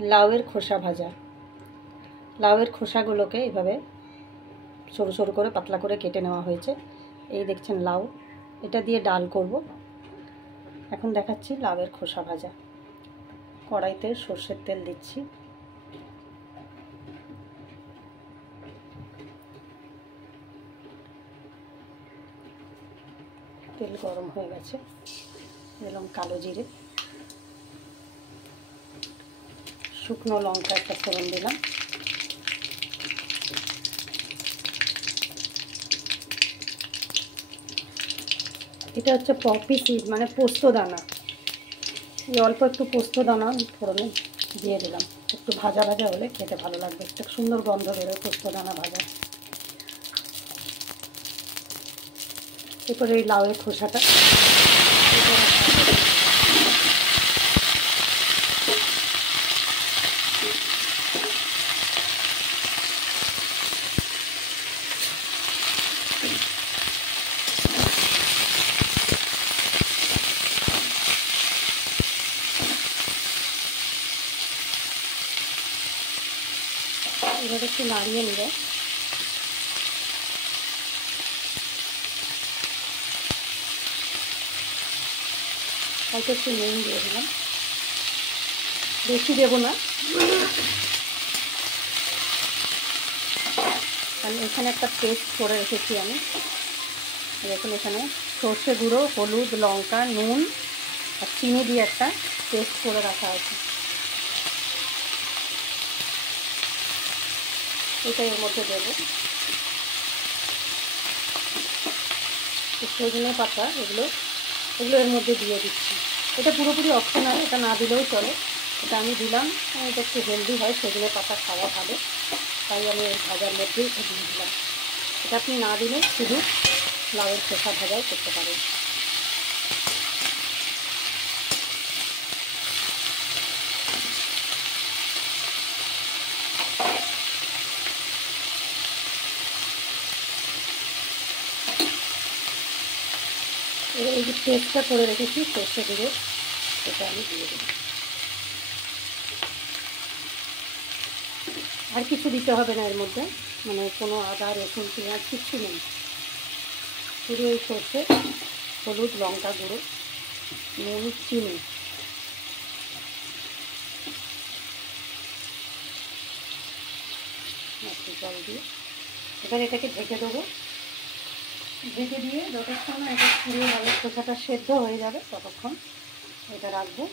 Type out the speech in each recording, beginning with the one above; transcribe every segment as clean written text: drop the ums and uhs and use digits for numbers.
লাউয়ের খোসা ভাজা। লাউয়ের খোসাগুলোকে এভাবে সরু সরু করে পাতলা করে কেটে নেওয়া হয়েছে। এই দেখছেন লাউ, এটা দিয়ে ডাল করব। এখন দেখাচ্ছি লাউয়ের খোসা ভাজা। কড়াইতে সর্ষের তেল দিচ্ছি। তেল গরম হয়ে গেছে, দিলাম কালো জিরে, শুকনো লঙ্কা একটা ফোড়ন দিলাম, এটা হচ্ছে পপি সিড মানে পোস্ত দানা। এই অল্প একটু পোস্ত দানা ফোড়নে দিয়ে দিলাম। একটু ভাজা ভাজা হলে খেতে ভালো লাগবে, একটা সুন্দর গন্ধ বেরোয় পোস্ত দানা ভাজা। এরপরে এই লাউয়ের খোসাটা এবার একটু নাড়িয়ে নেব। হয়তো একটু নুন দিয়ে দিলাম, বেশি দেবো না, কারণ এখানে একটা পেস্ট করে রেখেছি আমি। দেখুন এখানে সর্ষে গুঁড়ো, হলুদ, লঙ্কা, নুন আর চিনি দিয়ে একটা পেস্ট করে রাখা আছে, এটা এর মধ্যে দেবো। সজনে পাতা এগুলো এর মধ্যে দিয়ে দিচ্ছি। এটা পুরোপুরি অপশনাল, এটা না দিলেও চলে, এটা আমি দিলাম। এটা একটু হেলদি হয়, সজনে পাতা খাওয়া ভালো, তাই আমি এই ভাজার মধ্যেই দিয়ে দিলাম। এটা আপনি না দিলে শুধু লাউয়ের খোসা ভাজাও করতে পারেন। এবার এই যে পেস্টটা করে রেখেছি সর্ষে গুঁড়ো, এটা আমি দিয়ে দেব। আর কিছু দিতে হবে না এর মধ্যে, মানে কোনো আদা রসুন পেঁয়াজ কিচ্ছু নেই, শুধু এই সর্ষে, হলুদ, লঙ্কা গুঁড়ো, নুন, চিনি, একটু জল দিয়ে এবার এটাকে ঢেকে দেবো। ঢেকে দিয়ে যতক্ষণ না এটা পুরো লাউয়ের খোসাটা সেদ্ধ হয়ে যাবে ততক্ষণ এটা রাখবো।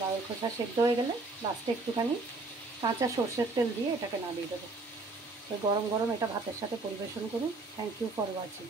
লাউয়ের খোসা সেদ্ধ হয়ে গেলে লাস্টে একটুখানি কাঁচা সর্ষের তেল দিয়ে এটাকে নামিয়ে দেবো। তো গরম গরম এটা ভাতের সাথে পরিবেশন করুন। Thank you for watching.